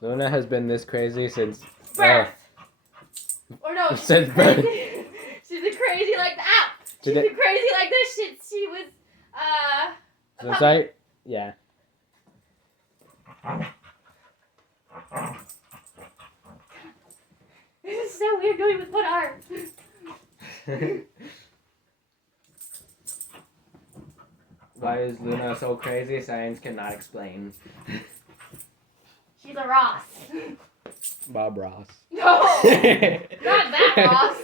Luna has been this crazy since birth. Or no, since birth. She's a crazy like that. She's a crazy like this shit. She was Since I yeah. This is so weird going with one arm. Why is Luna so crazy? Science cannot explain. She's a Ross. Bob Ross. No, not that Ross.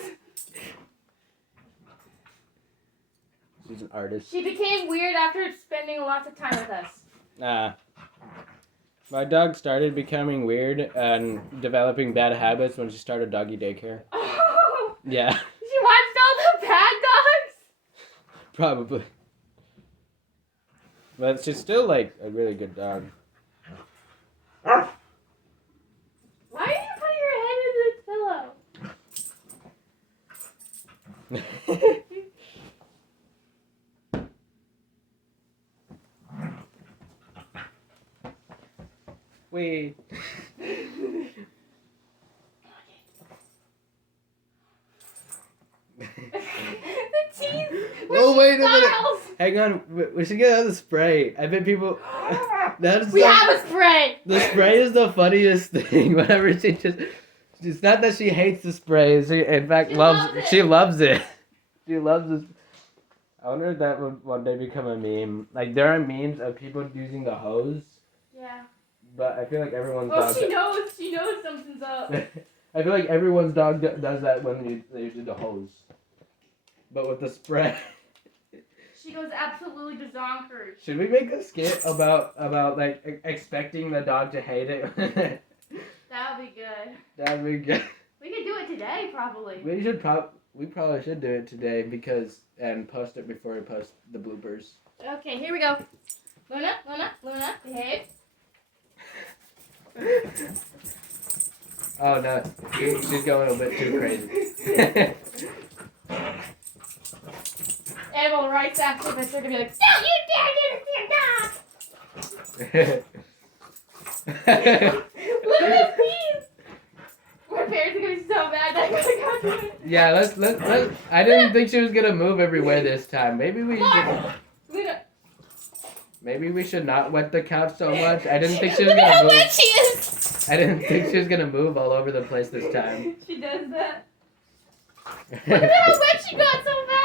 She's an artist. She became weird after spending lots of time with us. My dog started becoming weird and developing bad habits when she started doggy daycare. Oh. Yeah. She watched all the bad dogs? Probably. But she's still like a really good dog. Why are you putting your head in this pillow? Wait. The teeth. Oh wait a minute! Hang on, we should get another spray. I bet people. We have a spray. The spray is the funniest thing. Whenever she just, it's not that she hates the spray. She in fact loves it. She loves it. She loves it. I wonder if that would one day become a meme. Like there are memes of people using the hose. Yeah. But I feel like everyone's dog. Oh, she knows something's up. I feel like everyone's dog does that when they use the hose. But with the spray. She goes absolutely bazonkers. Should we make a skit about like expecting the dog to hate it? That would be good. That'd be good. We could do it today, probably. We probably should do it today and post it before we post the bloopers. Okay, here we go. Luna, behave. Oh no, she's going a bit too crazy. Everyone right after this, they're gonna be like, "Don't you dare do this to your dog!" Look at his teeth. My parents are gonna be so mad that I'm gonna go do it. Yeah, let's. I didn't think she was gonna move everywhere this time. Maybe we should. Luna. Maybe we should not wet the couch so much. I didn't think she was gonna move. Wet she is. I didn't think she was gonna move all over the place this time. She does that. Look at how wet she got so fast.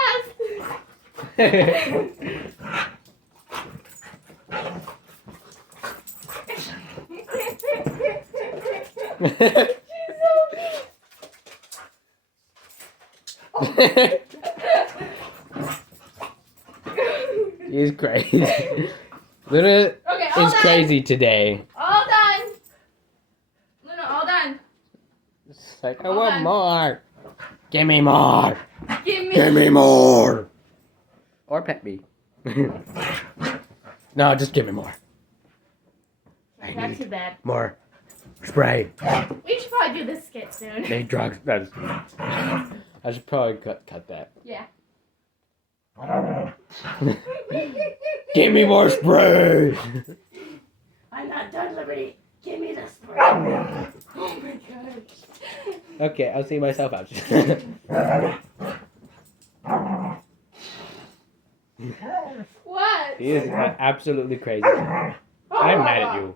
He's crazy. Luna is crazy today. All done. Luna, all done. It's like, I want more. Give me more. Give me more. Or pet me. No, just give me more. Not too bad. More spray. We should probably do this skit soon. Need drugs. I should probably cut that. Yeah. Give me more spray. I'm not done, Liberty. Give me the spray. Oh my gosh. Okay, I'll see myself out. What? He is absolutely crazy. I'm mad at you.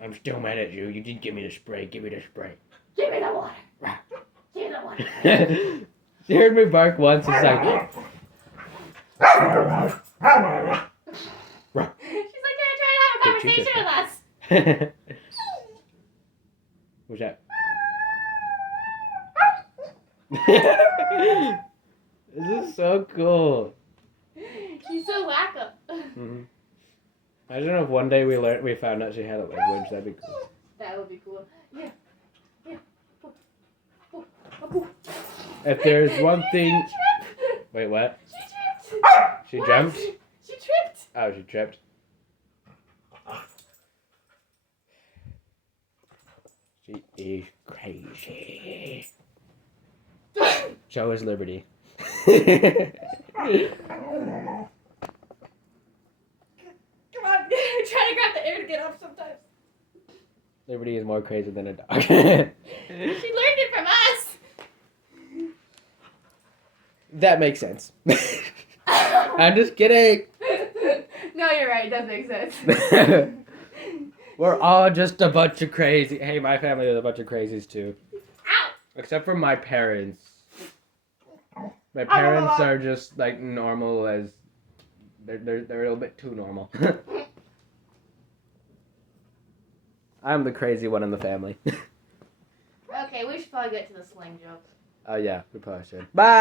I'm still mad at you. You didn't give me the spray. Give me the spray. Give me the water. Give me the water. She heard me bark once. It's like. She's like, "Can I try to have a conversation with us?" What's that? This is so cool. She's so wacko. Mm-hmm. I don't know if one day we found out she had a language. That'd be cool. That would be cool. Yeah. If there's one thing. Wait, what? She tripped. She jumped? She tripped. Oh, she tripped. She is crazy. So is Liberty. Come on, I'm trying to grab the air to get up sometimes. Liberty is more crazy than a dog. She learned it from us. That makes sense. I'm just kidding. No, you're right. It does make sense. We're all just a bunch of crazy. Hey, my family is a bunch of crazies too. Ow! Except for my parents. My parents are just like normal as they're a little bit too normal. I'm the crazy one in the family. Okay, we should probably get to the slang joke. Oh yeah, we probably should. Bye.